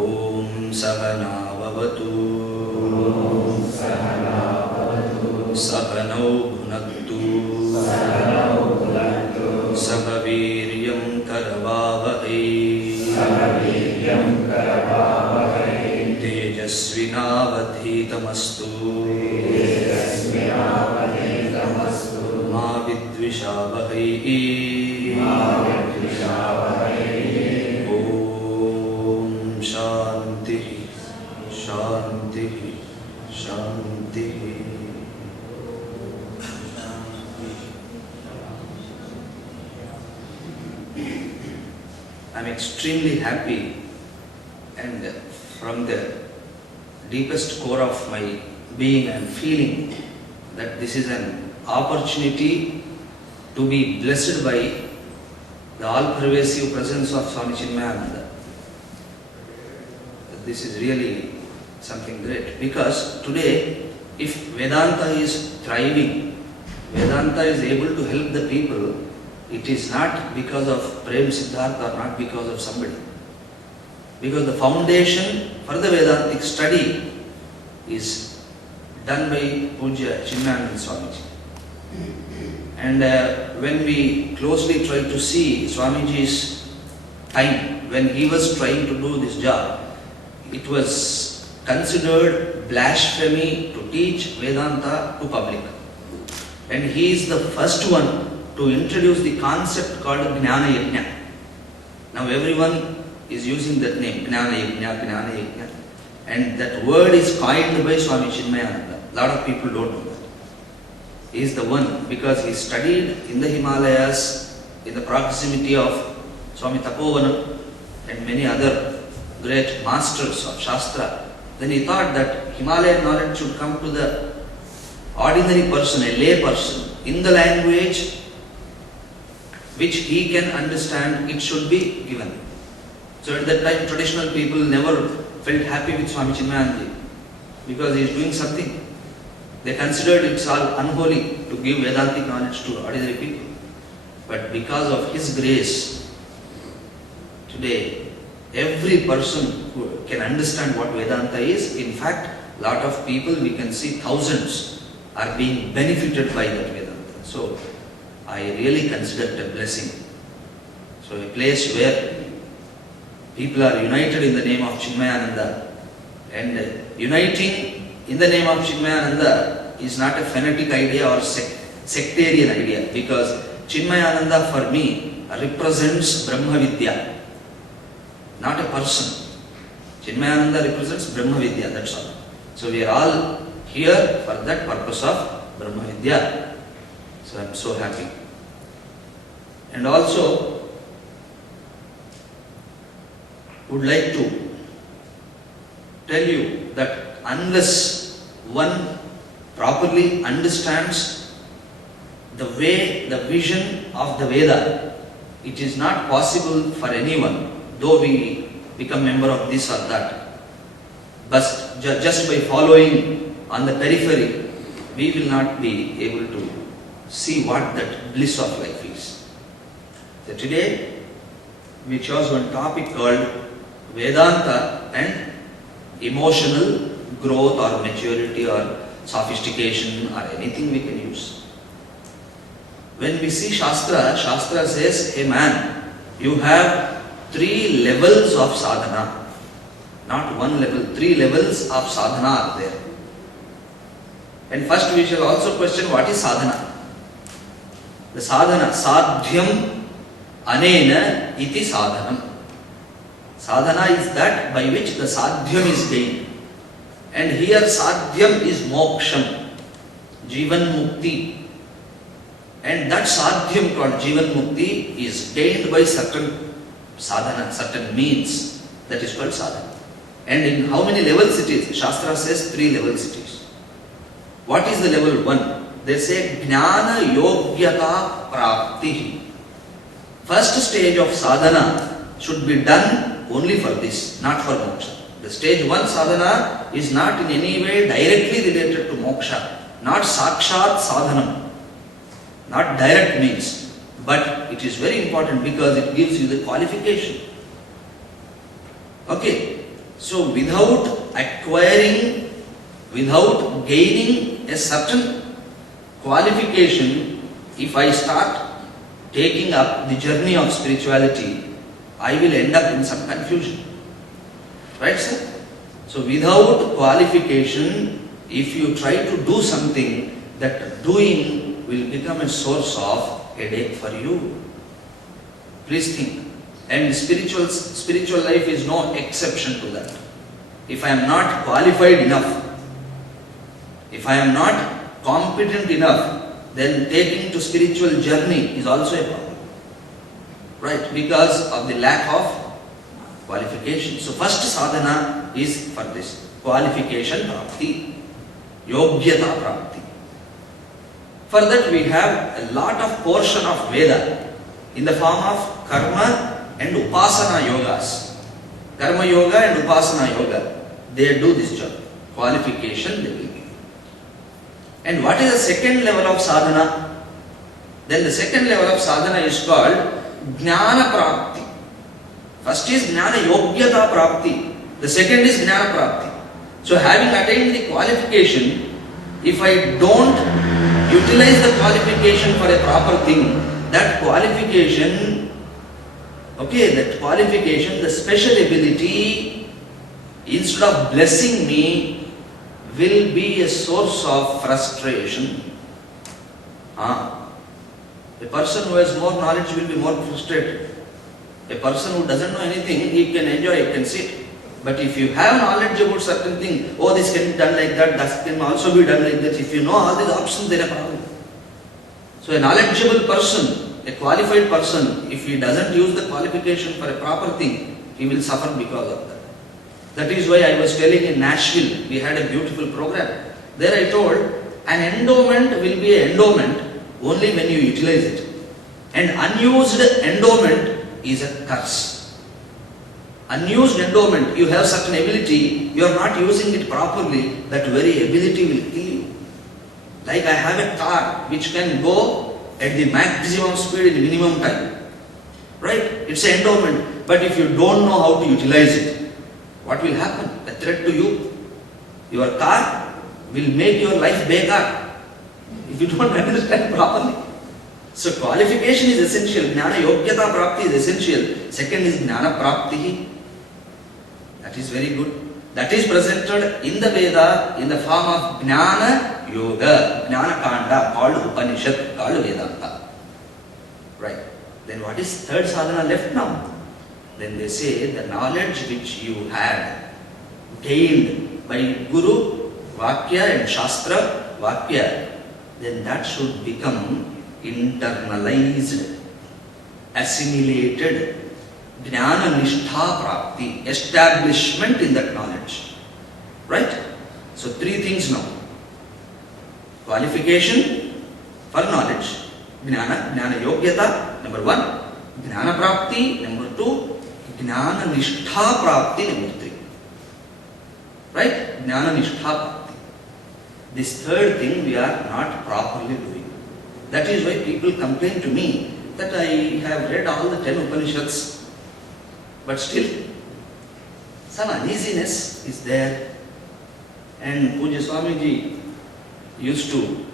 Om Sahana Vavatu Sahanau Bhunaktu Sahaviryam Karavavahai Tejasvinavadhitamastu Ma Vidvishavahai Om Shanti Shanti Shanti. I'm extremely happy, and from the deepest core of my being I'm feeling that this is an opportunity to be blessed by the all-pervasive presence of Swami Chinmayananda. This is really something great, because today if Vedanta is thriving, Vedanta is able to help the people, it is not because of Prem Siddhartha or not because of somebody. Because the foundation for the Vedantic study is done by Pujya Chinmayananda Swamiji. And when we closely try to see Swamiji's time, when he was trying to do this job, it was considered blasphemy to teach Vedanta to public. And he is the first one to introduce the concept called Jnana Yajna. Now everyone is using that name, Jnana Yajna, Jnana Yajna. And that word is coined by Swami Chinmayananda. A lot of people don't know that. He is the one, because he studied in the Himalayas, in the proximity of Swami Tapovanam and many other great masters of Shastra. Then he thought that Himalayan knowledge should come to the ordinary person, a lay person, in the language which he can understand. It should be given. So at that time, traditional people never felt happy with Swami Chinmayananda because he is doing something. They considered it's all unholy to give Vedantic knowledge to ordinary people. But because of his grace, today every person who can understand what Vedanta is, in fact, lot of people, we can see thousands, are being benefited by that Vedanta. So I really consider it a blessing. So a place where people are united in the name of Chinmayananda, and uniting in the name of Chinmayananda is not a fanatic idea or sectarian idea, because Chinmayananda for me represents Brahma Vidya, not a person. Chinmayananda represents Brahma Vidya, that's all. So we are all here for that purpose of Brahma Vidya. So I am so happy. And also would like to tell you that unless one properly understands the way, the vision of the Veda, it is not possible for anyone, though we become member of this or that, but just by following on the periphery, we will not be able to see what that bliss of life is. So today we chose one topic called Vedanta and emotional growth or maturity or sophistication or anything we can use. When we see Shastra, Shastra says, hey man, you have 3 levels of sadhana. Not one level, 3 levels of sadhana are there. And first we shall also question what is sadhana. The sadhana, sadhyam anena iti sadhanam. Sadhana is that by which the sadhyam is gained. And here sadhyam is moksham, jivan mukti. And that sadhyam called jivan mukti is gained by certain sadhana, certain means. That is called sadhana. And in how many levels it is? Shastra says 3 levels it is. What is the level 1? They say Jnana Yogyata Prapti. First stage of sadhana should be done only for this, not for moksha. The stage 1 sadhana is not in any way directly related to moksha, not sakshat sadhanam, not direct means, but it is very important because it gives you the qualification. Okay, So without acquiring, without gaining a certain qualification, if I start taking up the journey of spirituality, I will end up in some confusion. Right, sir? So without qualification, if you try to do something, that doing will become a source of headache for you. Please think. And spiritual life is no exception to that. If I am not qualified enough, if I am not competent enough, then taking to spiritual journey is also a problem. Right? Because of the lack of qualification. So first sadhana is for this. Qualification prapti. Yogyata prapti. For that we have a lot of portion of Veda in the form of karma and upasana yogas. Karma yoga and upasana yoga, they do this job. Qualification they will give. And what is the second level of sadhana? Then the second level of sadhana is called jnana prapti. First is jnana yogyata prapti. The second is jnana prapti. So having attained the qualification, if I don't utilize the qualification for a proper thing, that qualification, the special ability, instead of blessing me, will be a source of frustration. A person who has more knowledge will be more frustrated. A person who doesn't know anything, he can enjoy, he can sit. But if you have knowledge about certain thing, this can be done like that, that can also be done like that. If you know all these options, there are problems. So a knowledgeable person, a qualified person, if he doesn't use the qualification for a proper thing, he will suffer because of that. That is why I was telling in Nashville, we had a beautiful program. There I told, an endowment will be an endowment only when you utilize it. And unused endowment is a curse. Unused endowment, you have certain ability, you are not using it properly, that very ability will kill you. Like I have a car which can go at the maximum speed in minimum time. Right? It's an endowment. But if you don't know how to utilize it, what will happen? A threat to you. Your car will make your life bekar if you don't understand properly. So qualification is essential. Jnana yogyata prapti is essential. Second is jnana prapti. That is very good. That is presented in the Veda in the form of Jnana Yoga, Jnana Kanda, called Upanishad, called Vedanta. Right. Then what is third sadhana left now? Then they say the knowledge which you had gained by Guru, Vakya and Shastra, Vakya, then that should become internalized, assimilated, Jnana Nishtha Prapti, establishment in that knowledge. Right? So three things now. Qualification for knowledge. Jnana Yogyata, number one. Jnana Prapti, number two. Jnana Nishtha Prapti, number three. Right? Jnana Nishtha Prapti. This third thing we are not properly doing. That is why people complain to me that I have read all the 10 Upanishads, but still some uneasiness is there. And Pujya Swamiji used to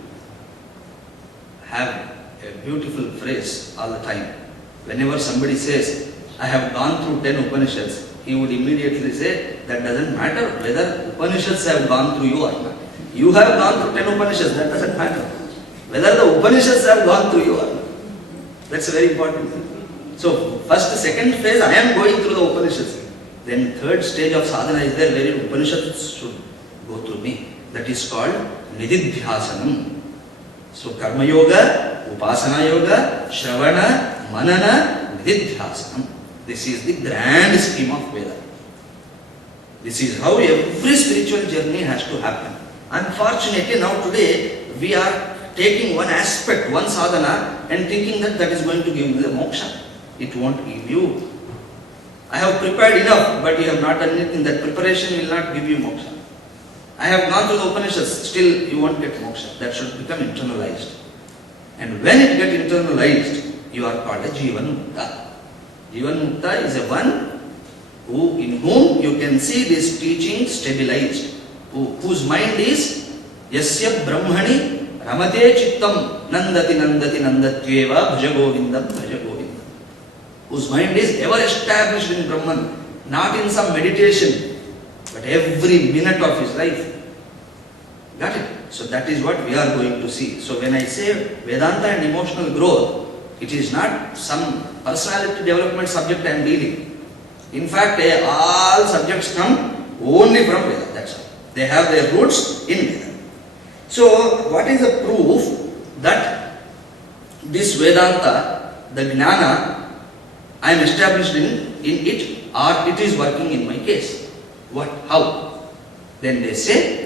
have a beautiful phrase all the time. Whenever somebody says, I have gone through 10 Upanishads, he would immediately say, that doesn't matter whether Upanishads have gone through you or not. You have gone through 10 Upanishads, that doesn't matter. Whether the Upanishads have gone through you or not. That's very important. So, first, second phase, I am going through the Upanishads. Then third stage of sadhana is there, where Upanishads should go through me. That is called Nididhyasanam. So, Karma Yoga, Upasana Yoga, Shravana, Manana, Nididhyasanam. This is the grand scheme of Veda. This is how every spiritual journey has to happen. Unfortunately, now today, we are taking one aspect, one sadhana, and thinking that that is going to give you the moksha. It won't give you. I have prepared enough, but you have not done anything. That preparation will not give you moksha. I have gone to the Upanishads, still you won't get moksha. That should become internalized. And when it gets internalized, you are called a Jivan Mukta. Jivan Mukta is a one in whom you can see this teaching stabilized, whose mind is yasya brahmani ramate chittam nandati nandati nandatyeva bhaja govindam bhaja govindam, whose mind is ever established in Brahman, not in some meditation, but every minute of his life. Got it? So that is what we are going to see. So when I say Vedanta and emotional growth, it is not some personality development subject I am dealing. In fact, all subjects come only from Vedanta. That's all. They have their roots in Vedanta. So what is the proof that this Vedanta, the Jnana, I am established in it, or it is working in my case? What? How? Then they say,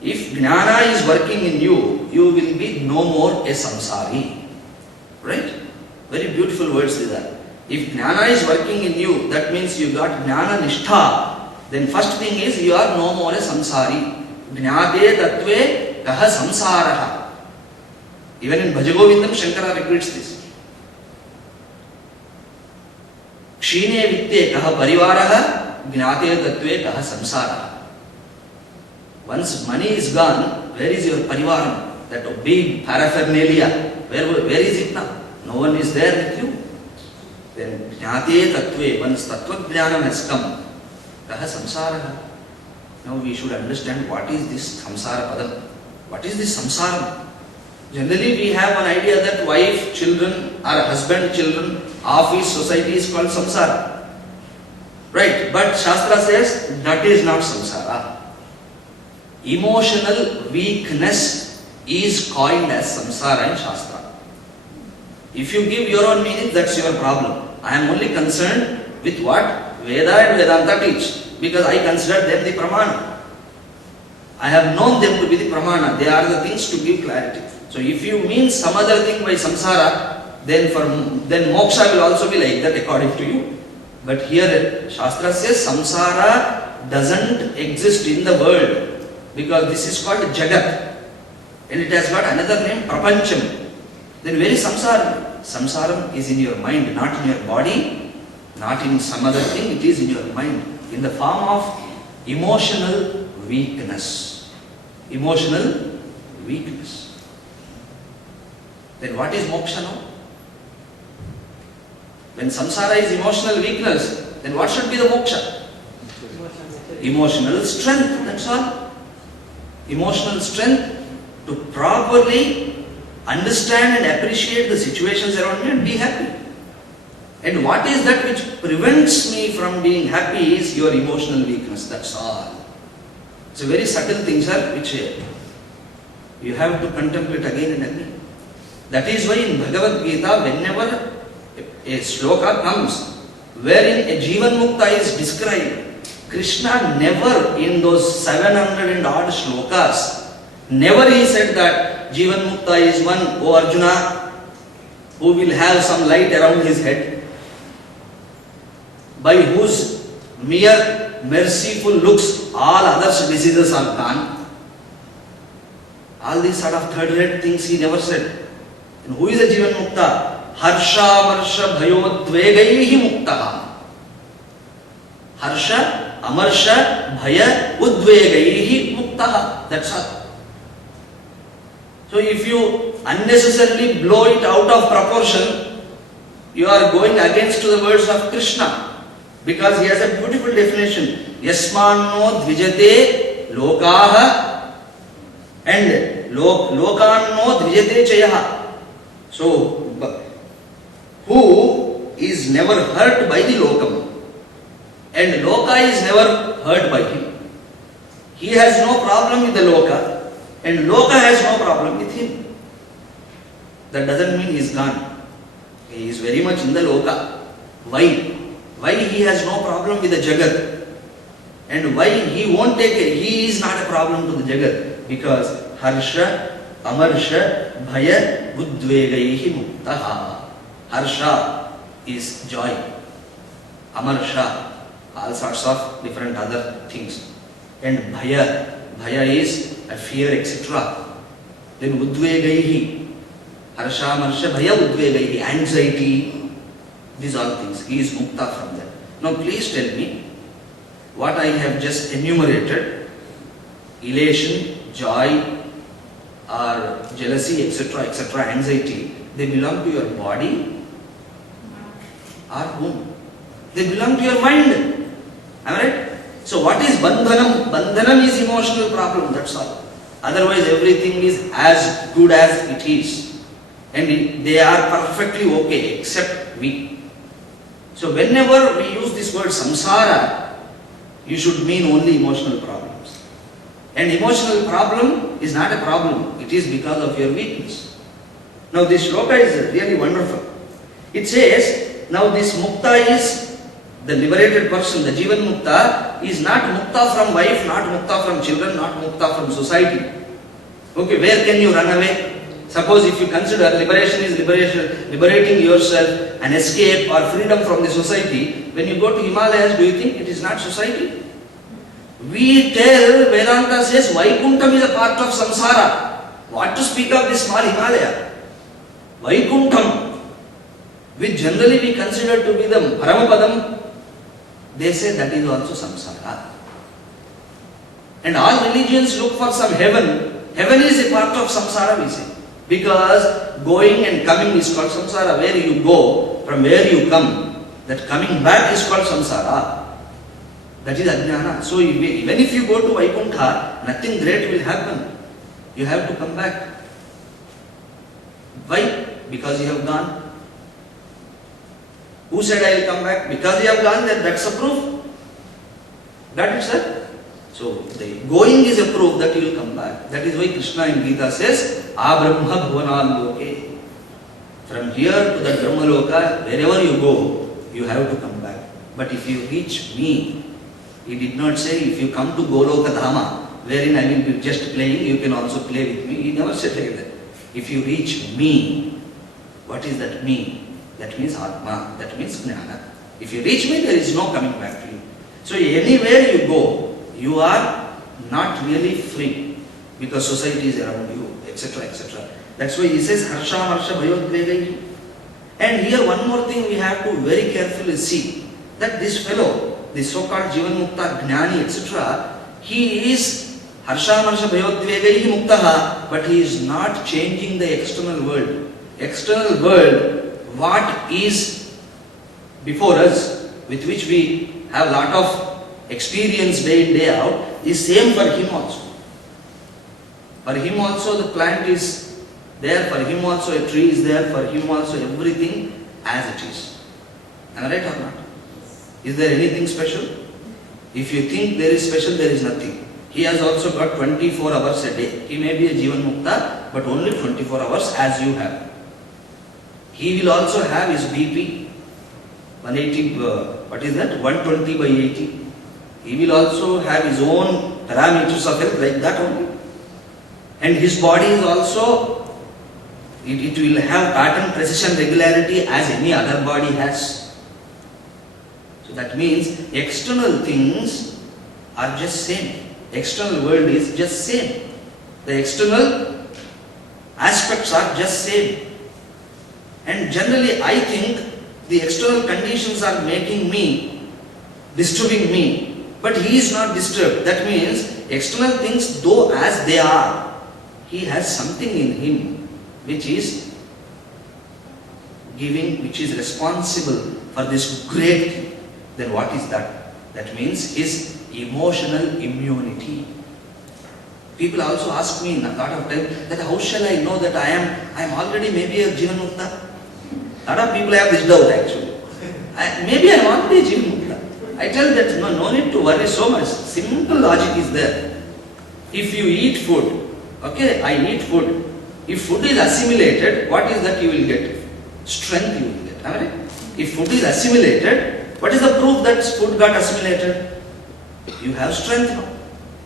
if Jnana is working in you, you will be no more a samsari. Right? Very beautiful words these are. If Jnana is working in you, that means you got Jnana Nishtha. Then first thing is you are no more a samsari. Jnate tatve kaha samsaraha. Even in Bhaja Govindam, Shankara repeats this. Kshine vitte kaha parivaraha, jnate tatve kaha samsaraha. Once money is gone, where is your parivaram? That big paraphernalia, where is it now? No one is there with you. Then jnate tatve, once tattva jnanam has come, kaha samsaraha. Now we should understand what is this samsara padam. What is this samsara? Generally we have an idea that wife, children, or husband, children, office, society is called samsara. Right? But Shastra says that is not samsara. Emotional weakness is coined as samsara in Shastra. If you give your own meaning, that's your problem. I am only concerned with what Veda and Vedanta teach, because I consider them the pramana. I have known them to be the pramana. They are the things to give clarity. So if you mean some other thing by samsara, then moksha will also be like that according to you. But here Shastra says samsara doesn't exist in the world, because this is called Jagat, and it has got another name, Prapancham. Then where is samsara? Samsaram is in your mind, not in your body, not in some other thing, it is in your mind, in the form of emotional weakness. Emotional weakness. Then what is moksha now? When samsara is emotional weakness, then what should be the moksha? Emotional strength, that's all. Emotional strength to properly understand and appreciate the situations around me and be happy. And what is that which prevents me from being happy is your emotional weakness, that's all. It's a very subtle thing, sir, which you have to contemplate again and again. That is why in Bhagavad Gita, whenever a shloka comes wherein a Jivan Mukta is described, Krishna never in those 700 and odd shlokas, never he said that Jivan Mukta is one, O Arjuna, who will have some light around his head, by whose mere merciful looks all others' diseases are gone. All these sort of third-rate things he never said. And who is a Jivan Mukta? Harsha, Marsha, Bhayodvegaihi Muktaha. Harsha, Amarsha, Bhaya, Udvegaihi Muktaha. That's all. So if you unnecessarily blow it out of proportion, you are going against to the words of Krishna. Because he has a beautiful definition. Yasmanno dvijate lokaha and lokanno dvijate chayaha. So, who is never hurt by the lokam, and loka is never hurt by him. He has no problem with the loka, and loka has no problem with him. That doesn't mean he is gone. He is very much in the loka. Why? Why he has no problem with the Jagat? And why he won't take it? He is not a problem to the Jagat. Because Harsha, Amarsha, Bhaya, Udvegaihi Muktaha. Harsha is joy. Amarsha, all sorts of different other things. And Bhaya is a fear, etc. Then Udvegaihi, Harsha, Amarsha, Bhaya, Udvegaihi, anxiety. These are things. He is mukta from that. Now please tell me, what I have just enumerated, elation, joy, or jealousy, etc., etc., anxiety, they belong to your body or whom? They belong to your mind. Am I right? So what is bandhanam? Bandhanam is emotional problem, that's all. Otherwise everything is as good as it is. And they are perfectly okay except we. So whenever we use this word samsara, you should mean only emotional problems. And emotional problem is not a problem, it is because of your weakness. Now this shloka is really wonderful. It says, now this mukta is the liberated person, the Jivan Mukta is not mukta from wife, not mukta from children, not mukta from society. Okay, where can you run away? Suppose if you consider liberation is liberating yourself, an escape or freedom from the society, when you go to Himalayas, do you think it is not society? We tell, Vedanta says, Vaikuntham is a part of samsara. What to speak of this small Himalaya? Vaikuntham, which generally we consider to be the Paramapadam, they say that is also samsara. And all religions look for some heaven. Heaven is a part of samsara, we say. Because going and coming is called samsara. Where you go, from where you come, that coming back is called samsara. That is ajnana. So even if you go to Vaikuntha, nothing great will happen. You have to come back. Why? Because you have gone. Who said I will come back? Because you have gone, then that's a proof. That is it. So the going is a proof that you will come back. That is why Krishna in Gita says, Abrahma bhuvanal loke. From here to the Brahma Loka, wherever you go, you have to come back. But if you reach me, he did not say, if you come to Goloka Dhama, wherein I will be just playing, you can also play with me. He never said like that. If you reach me, what is that me? That means Atma, that means Jnana. If you reach me, there is no coming back to you. So anywhere you go, you are not really free because society is around you, etc., etc. That's why he says Harsha Harsha Bhayodvegai. And here one more thing we have to very carefully see, that this fellow, the so-called Jivan Mukta, Jnani, etc., he is Harsha Harsha Bhayodvegai Muktaha, but he is not changing the external world. External world, what is before us, with which we have a lot of experience day in, day out, is same for him also. For him also the plant is there, for him also a tree is there, for him also everything as it is. Am I right or not? Is there anything special? If you think there is special, there is nothing. He has also got 24 hours a day. He may be a Jivan Mukta, but only 24 hours as you have. He will also have his BP, 180, what is that? 120 by 80. He will also have his own parameters of health like that only. And his body is also, it will have pattern, precision, regularity as any other body has. So that means external things are just same. External world is just same. The external aspects are just same. And generally I think the external conditions are making me, disturbing me. But he is not disturbed. That means external things, though as they are, he has something in him which is giving, which is responsible for this great thing. Then what is that? That means his emotional immunity. People also ask me a lot of times that how shall I know that I am already maybe a Jivan Mukta? A lot of people have this doubt actually. Maybe I am already a Jivan Mukta. I tell that no need to worry so much. Simple logic is there. If you eat food, okay, I eat food. If food is assimilated, what is that you will get? Strength you will get. Alright? If food is assimilated, what is the proof that food got assimilated? You have strength now.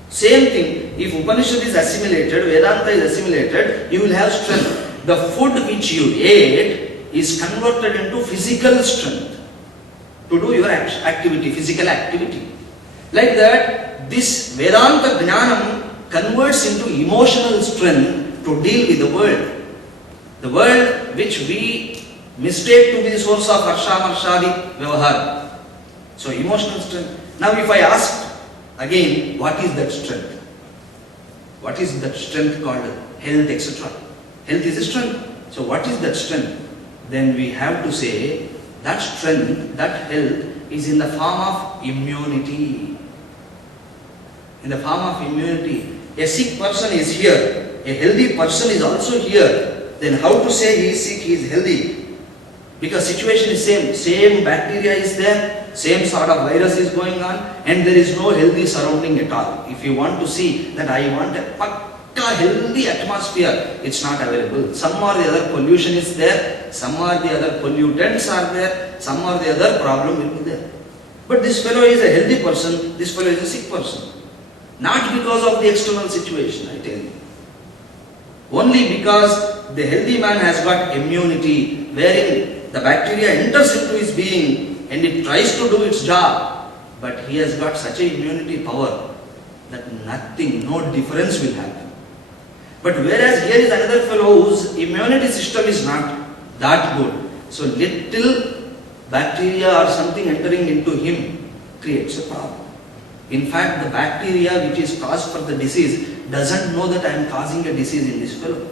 Same thing, if Upanishad is assimilated, Vedanta is assimilated, you will have strength. The food which you ate is converted into physical strength to do your activity, physical activity. Like that, this Vedanta Jnanam converts into emotional strength to deal with the world. The world which we mistake to be the source of Harsha Marshadi Vyavahar. So emotional strength. Now if I ask again, what is that strength? What is that strength called? Health, etc. Health is a strength. So what is that strength? Then we have to say that strength, that health is in the form of immunity. In the form of immunity. A sick person is here. A healthy person is also here. Then how to say he is sick, he is healthy? Because situation is same. Same bacteria is there. Same sort of virus is going on. And there is no healthy surrounding at all. If you want to see that I want a pakka healthy atmosphere, it's not available. Some or the other pollution is there. Some or the other pollutants are there. Some or the other problem will be there. But this fellow is a healthy person. This fellow is a sick person. Not because of the external situation, I tell you. Only because the healthy man has got immunity, wherein the bacteria enters into his being and it tries to do its job, but he has got such a immunity power that nothing, no difference will happen. But whereas here is another fellow whose immunity system is not that good, so little bacteria or something entering into him creates a problem. In fact, the bacteria which is cause for the disease doesn't know that I am causing a disease in this fellow.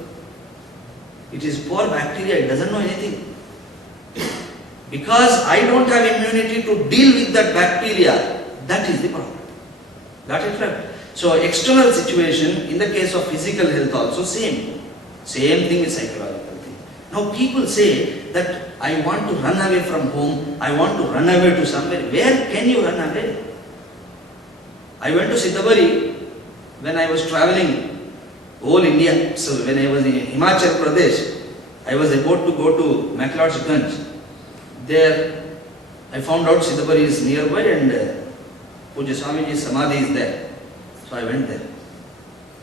It is poor bacteria, it doesn't know anything. Because I don't have immunity to deal with that bacteria, that is the problem. Got it right? So external situation, in the case of physical health also same. Same thing is psychological thing. Now people say that I want to run away from home, I want to run away to somewhere. Where can you run away? I went to Siddhabari when I was traveling whole India. So when I was in Himachal Pradesh, I was about to go to McLeodganj. There I found out Siddhabari is nearby and Pujya Swamiji's Samadhi is there. So I went there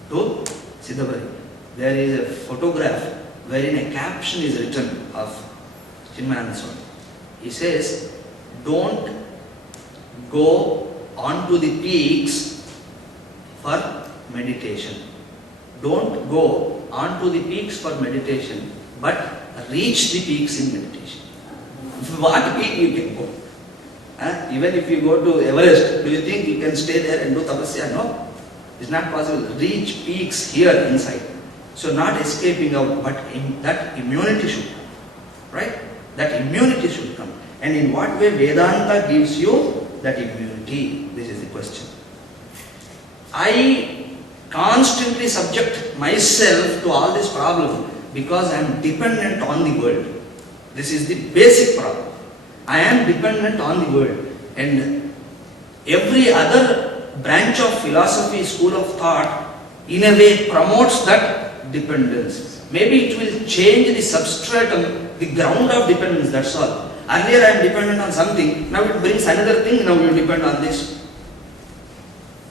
to Siddhabari. There is a photograph wherein a caption is written of Chinmayananda Swami. He says, don't go onto the peaks for meditation. Don't go onto the peaks for meditation, but reach the peaks in meditation. What peak you can go? Even if you go to Everest, do you think you can stay there and do tapasya? No. It's not possible. Reach peaks here inside. So not escaping out, but that immunity should come. Right? That immunity should come. And in what way Vedanta gives you that immunity? This is the question. I constantly subject myself to all this problem because I am dependent on the world. This is the basic problem. I am dependent on the world. And every other branch of philosophy, school of thought, in a way promotes that dependence. Maybe it will change the substratum, the ground of dependence, that's all. Earlier I am dependent on something, now it brings another thing, now you depend on this.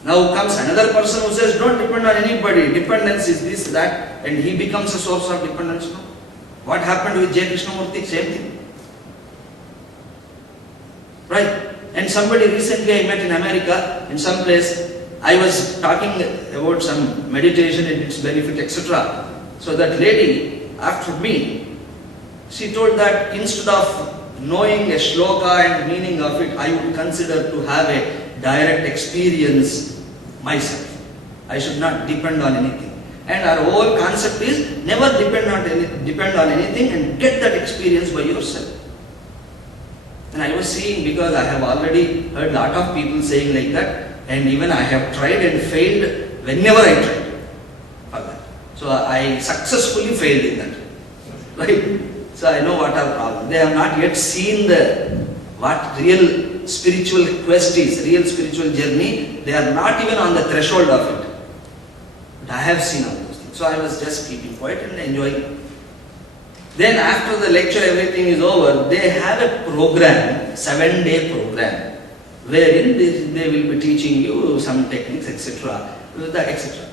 Now comes another person who says, don't depend on anybody, dependence is this, that, and he becomes a source of dependence now. What happened with J. Krishnamurti? Same thing. Right? And somebody recently I met in America, in some place, I was talking about some meditation and its benefit, etc. So that lady, after me, she told that instead of knowing a shloka and meaning of it, I would consider to have a direct experience myself. I should not depend on anything. And our whole concept is never depend on anything and get that experience by yourself. And I was seeing, because I have already heard a lot of people saying like that, and even I have tried and failed whenever I tried for that. So I successfully failed in that. Right? So I know what our problem. They have not yet seen what real spiritual quest is, real spiritual journey. They are not even on the threshold of it. But I have seen all those things. So I was just keeping quiet and enjoying. Then after the lecture, everything is over, they have a program, 7-day program, wherein they will be teaching you some techniques, etc. etc.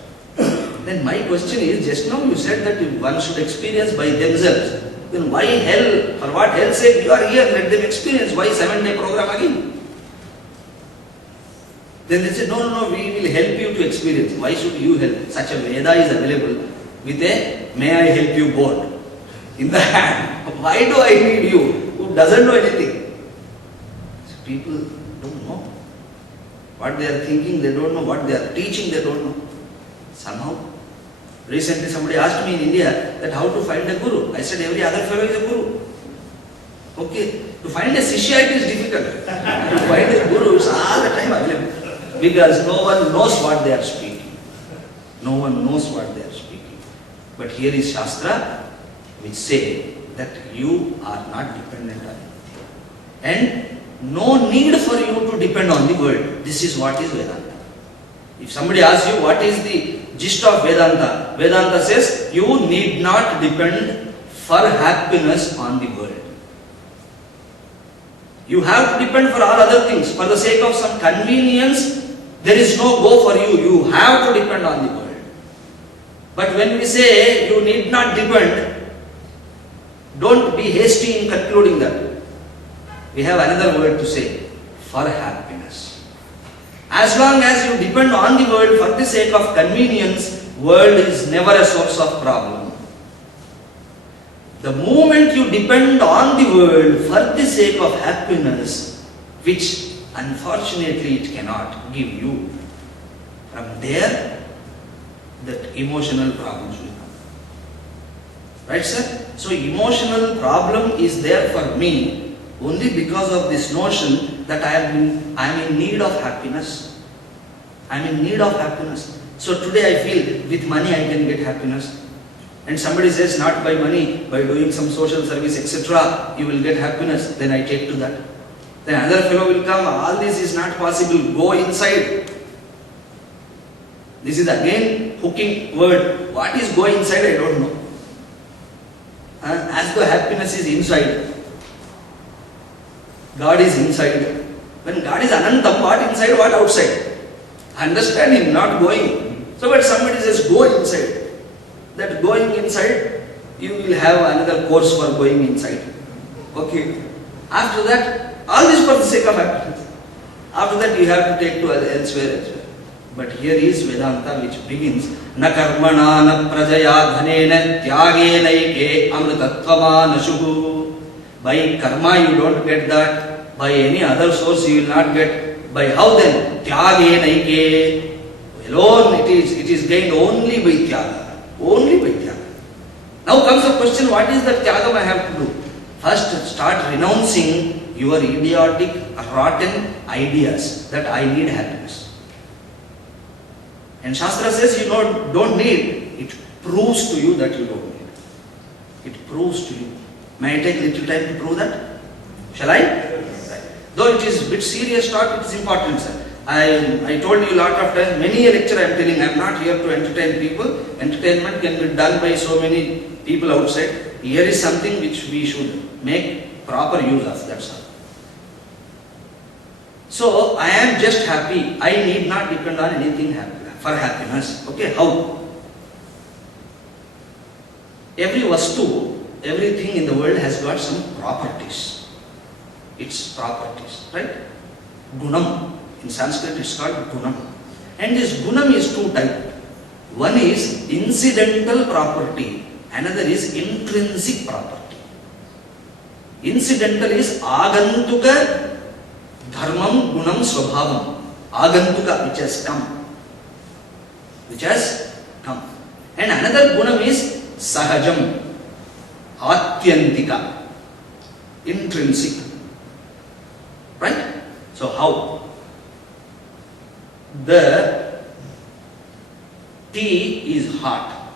Then my question is, just now you said that one should experience by themselves. Then why hell, for what hell's sake you are here, let them experience. Why 7-day program again? Then they said, no, we will help you to experience. Why should you help? Such a Veda is available with a may I help you board in the hand. Why do I need you who doesn't know anything? So people don't know. What they are thinking, they don't know. What they are teaching, they don't know. Somehow. Recently somebody asked me in India that how to find a guru. I said every other fellow is a guru. Okay. To find a Shishya it is difficult. To find a guru is all the time available. Because no one knows what they are speaking. No one knows what they are speaking. But here is Shastra which say that you are not dependent on it. And no need for you to depend on the world. This is what is Vedanta. If somebody asks you what is the gist of Vedanta, Vedanta says you need not depend for happiness on the world. You have to depend for all other things. For the sake of some convenience, there is no go for you. You have to depend on the world. But when we say you need not depend, don't be hasty in concluding that. We have another word to say, for happiness. As long as you depend on the world for the sake of convenience, world is never a source of problem. The moment you depend on the world for the sake of happiness, which unfortunately it cannot give you, from there, that emotional problems will come. Right, sir? So emotional problem is there for me only because of this notion that I am in need of happiness. I am in need of happiness. So today I feel with money I can get happiness. And somebody says not by money, by doing some social service, etc., you will get happiness. Then I take to that. Then another fellow will come, all this is not possible, go inside. This is again hooking word. What is go inside, I don't know. As though happiness is inside. God is inside. When God is Anantam, what inside, what outside? Understand him, not going. So when somebody says go inside, that going inside, you will have another course for going inside. Okay. After that, all this for the sake of happiness. After that, you have to take to elsewhere. But here is Vedanta which begins, na karmana na prajaya dhanena tyagena ike amritatvama nashuhu. By karma you don't get that. By any other source you will not get. By how then? Tyagena ike. Alone it is gained only by tyaga. Only by tyaga. Now comes the question, what is that tyagam I have to do? First start renouncing your idiotic, rotten ideas that I need happiness. And Shastra says you don't need, it proves to you that you don't need. It proves to you. May I take a little time to prove that? Shall I? Right. Though it is a bit serious talk, it is important, sir. I told you a lot of times, many a lecture I am telling, I am not here to entertain people. Entertainment can be done by so many people outside. Here is something which we should make proper use of, that's all. So, I am just happy. I need not depend on anything for happiness. Okay, how? Every vastu, everything in the world has got some properties. Its properties, right? Gunam. In Sanskrit it's called gunam. And this gunam is two types. One is incidental property, another is intrinsic property. Incidental is agantuka dharmam gunam swabhavam. Agantuka, which has come. And another gunam is sahajam, atyantika, intrinsic. Right? So how? The tea is hot.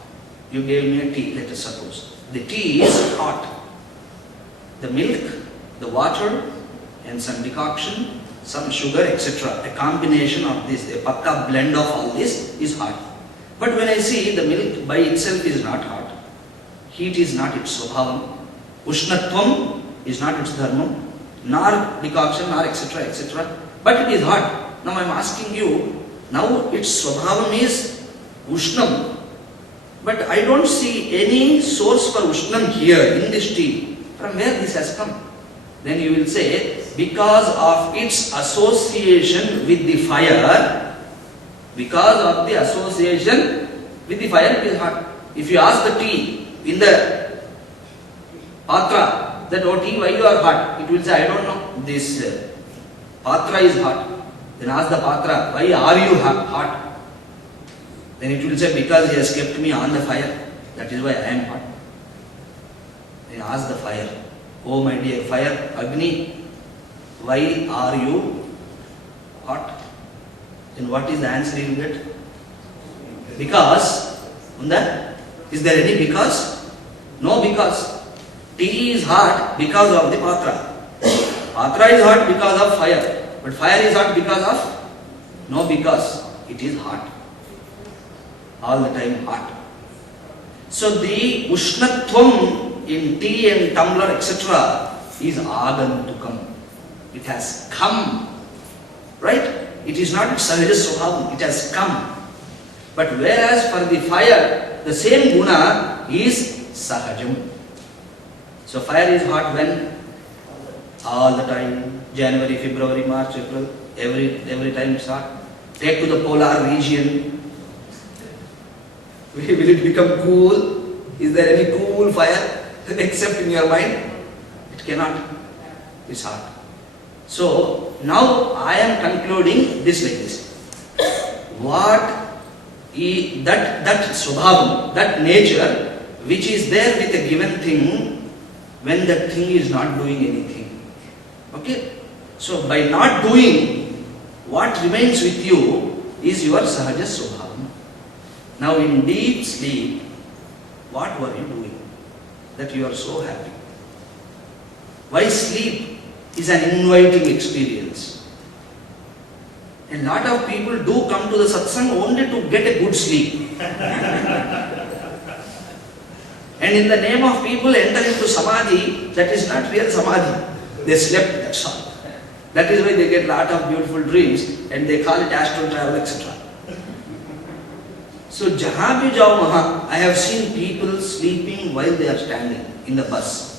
You gave me a tea, let us suppose. The tea is hot. The milk, the water, and some decoction, some sugar, etc. A combination of this, a pakka blend of all this is hot. But when I see the milk by itself is not hot, heat is not its swabhavam, ushnatvam is not its dharmam, nor decoction, nor etc. But it is hot. Now I am asking you, now its swabhavam is ushnam, but I don't see any source for ushnam here in this tea. From where this has come? Then you will say, because of its association with the fire, because of the association with the fire, it is hot. If you ask the tea in the patra that, oh tea, why you are hot? It will say, I don't know. This Patra is hot. Then ask the Patra, why are you hot? Then it will say, because he has kept me on the fire. That is why I am hot. Then ask the fire, oh my dear fire, Agni, why are you hot? Then what is the answer you will get? Because. Unda? Is there any because? No because. Tea is hot because of the Patra. Patra is hot because of fire. But fire is hot because of? No because. It is hot. All the time hot. So the Ushnatvam in tea and tumbler etc. is Agantukam. It has come. Right? It is not Sahaja Swabhavam. It has come. But whereas for the fire, the same guna is Sahajam. So fire is hot when? All the time. January, February, March, April. Every time it's hot. Take to the polar region. Will it become cool? Is there any cool fire except in your mind? It cannot. It's hot. So now I am concluding this like this. That swabhavam, that nature which is there with a given thing when that thing is not doing anything. Okay? So by not doing, what remains with you is your sahaja swabhavam. Now in deep sleep, what were you doing that you are so happy? Why sleep is an inviting experience. A lot of people do come to the satsang only to get a good sleep. And in the name of people enter into samadhi, that is not real samadhi. They slept, that's all. That is why they get lot of beautiful dreams and they call it astral travel, etc. So jahan bhi jao wahan, I have seen people sleeping while they are standing in the bus.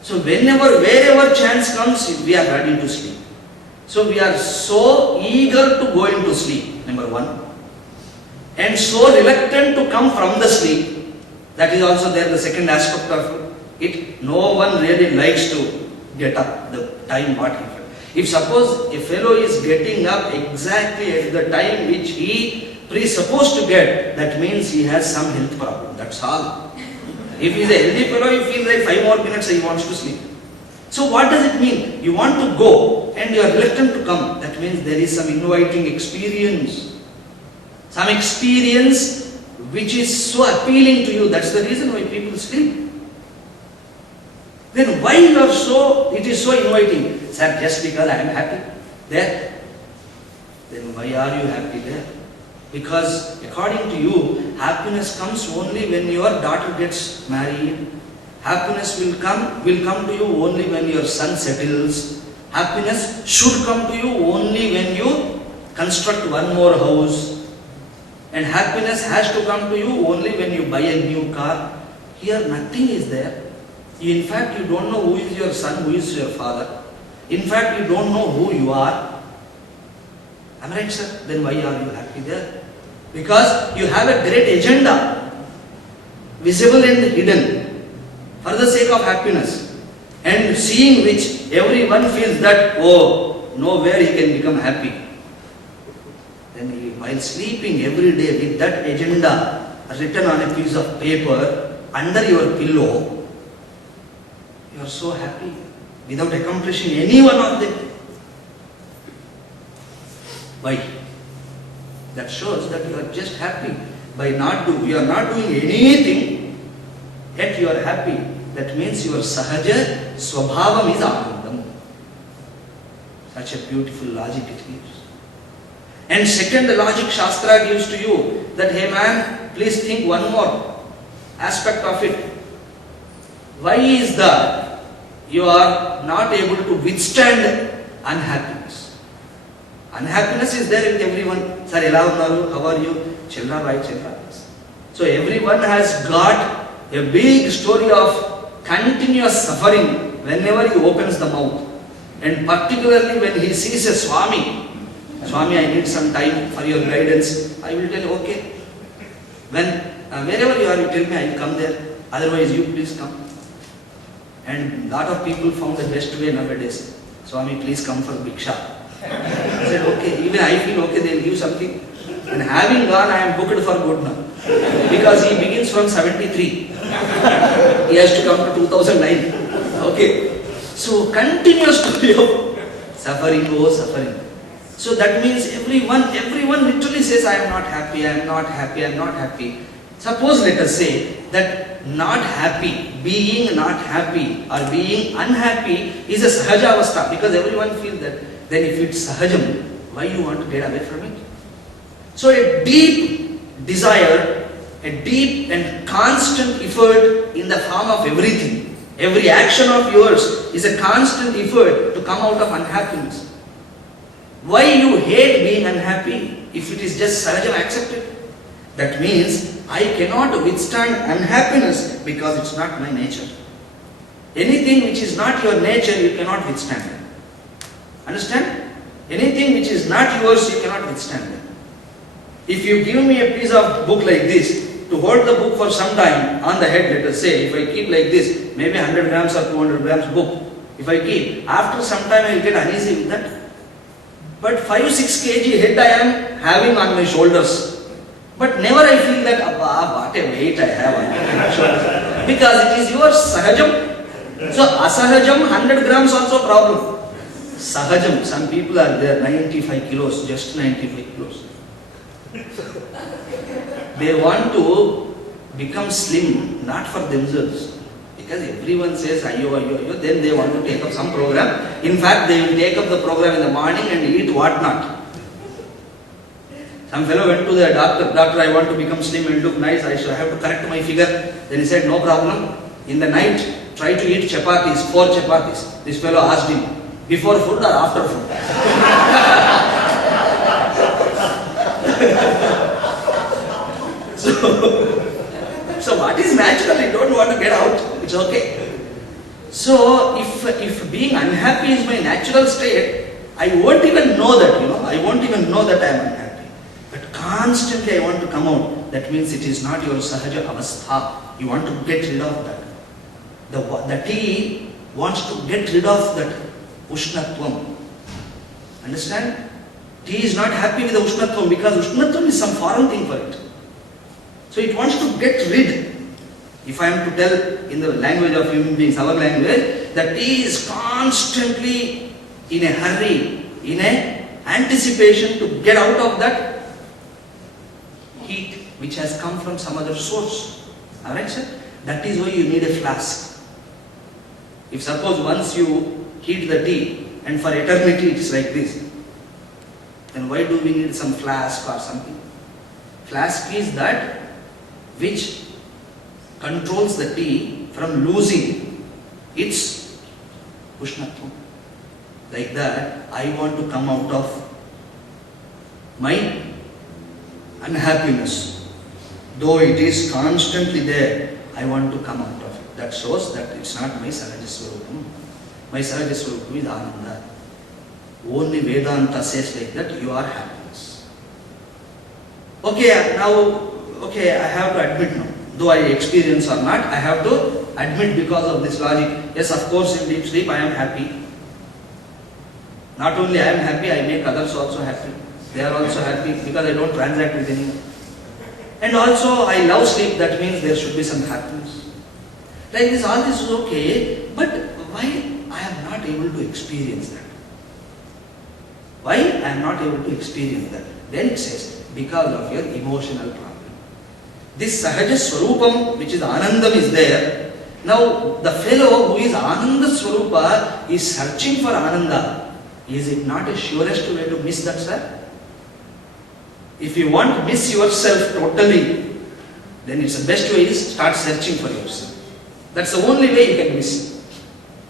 So wherever chance comes, we are ready to sleep. So we are so eager to go into sleep, number one. And so reluctant to come from the sleep. That is also there, the second aspect of it. No one really likes to get up the time what he felt. If suppose a fellow is getting up exactly at the time which he presupposed to get, that means he has some health problem. That's all. If he is a healthy fellow, he feels like 5 more minutes he wants to sleep. So what does it mean? You want to go and you are reluctant to come. That means there is some inviting experience. Some experience which is so appealing to you. That's the reason why people sleep. Then why it is so inviting? Sir, just because I am happy there. Then why are you happy there? Because according to you, happiness comes only when your daughter gets married. Happiness will come to you only when your son settles. Happiness should come to you only when you construct one more house. And happiness has to come to you only when you buy a new car. Here nothing is there. In fact, you don't know who is your son, who is your father. In fact, you don't know who you are. Am I right, sir? Then why are you happy there? Because you have a great agenda, visible and hidden, for the sake of happiness. And seeing which everyone feels that, oh, nowhere he can become happy. Then while sleeping every day with that agenda written on a piece of paper under your pillow, you are so happy without accomplishing any one of them. Why? That shows that you are just happy by you are not doing anything, yet you are happy. That means your sahaja swabhavam is anandam. Such a beautiful logic it gives. And second, the logic Shastra gives to you that, hey man, please think one more aspect of it. Why is that you are not able to withstand unhappiness? Unhappiness is there with everyone. Sir, how are you? Chilla bhai, chilla. So everyone has got a big story of continuous suffering whenever he opens the mouth. And particularly when he sees a Swami, I need some time for your guidance. I will tell you, okay. Wherever you are, you tell me, I will come there. Otherwise, you please come. And lot of people found the best way nowadays. Swami, please come for Bhiksha. I said, okay, even I feel okay, they'll give something. And having gone, I am booked for good now. Because he begins from 73. He has to come to 2009. Okay. So, continuous story of suffering, oh suffering. So that means everyone literally says, I am not happy, I am not happy, I am not happy. Suppose let us say that not happy, being not happy or being unhappy is a sahaja avastha, because everyone feels that. Then if it's sahajam, why you want to get away from it? So a deep desire, a deep and constant effort in the form of everything, every action of yours is a constant effort to come out of unhappiness. Why you hate being unhappy if it is just sahajam accepted? That means I cannot withstand unhappiness because it's not my nature. Anything which is not your nature, you cannot withstand. Understand? Anything which is not yours, you cannot withstand. If you give me a piece of book like this, to hold the book for some time on the head, let us say, if I keep like this, maybe 100 grams or 200 grams book, if I keep, after some time I will get uneasy with that. But 5-6 kg head I am having on my shoulders. But never I feel that, what a weight I have on my shoulders. Because it is your sahajam. So asahajam, 100 grams also problem. Sahajam, some people are there, 95 kilos, just 95 kilos. They want to become slim, not for themselves. Because everyone says, ayo, ayo, ayo, then they want to take up some program. In fact, they will take up the program in the morning and eat what not. Some fellow went to the doctor, doctor, I want to become slim and look nice, I have to correct my figure. Then he said, no problem. In the night, try to eat chapatis, 4 chapatis. This fellow asked him, before food or after food? So what is natural, you don't want to get out, it's okay. So if being unhappy is my natural state, I won't even know that, I won't even know that I am unhappy. But constantly I want to come out. That means it is not your sahaja avastha. You want to get rid of that. The tea wants to get rid of that ushnatvam. Understand? Tea is not happy with the ushnatvam because ushnatvam is some foreign thing for it. So it wants to get rid. If I am to tell in the language of human beings, our language, the tea is constantly in a hurry, in a anticipation to get out of that heat which has come from some other source. Alright, sir? That is why you need a flask. If suppose once you heat the tea and for eternity it is like this, then why do we need some flask or something? Flask is that which controls the tea from losing its ushnatvam. Like that, I want to come out of my unhappiness. Though it is constantly there, I want to come out of it. That shows that it's not my sahaja swarupam. My sahaja swarupam is ananda. Only Vedanta says like that, you are happiness. Okay, now, I have to admit now. Though I experience or not, I have to admit because of this logic. Yes, of course, in deep sleep I am happy. Not only I am happy, I make others also happy. They are also happy because I don't transact with anyone. And also, I love sleep, that means there should be some happiness. Like this, all this is okay, but why I am not able to experience that? Why I am not able to experience that? Then it says, because of your emotional problem. This sahaja swarupam, which is anandam, is there. Now, the fellow who is ananda swarupa is searching for ananda. Is it not a surest way to miss that, sir? If you want to miss yourself totally, then it's the best way is start searching for yourself. That's the only way you can miss.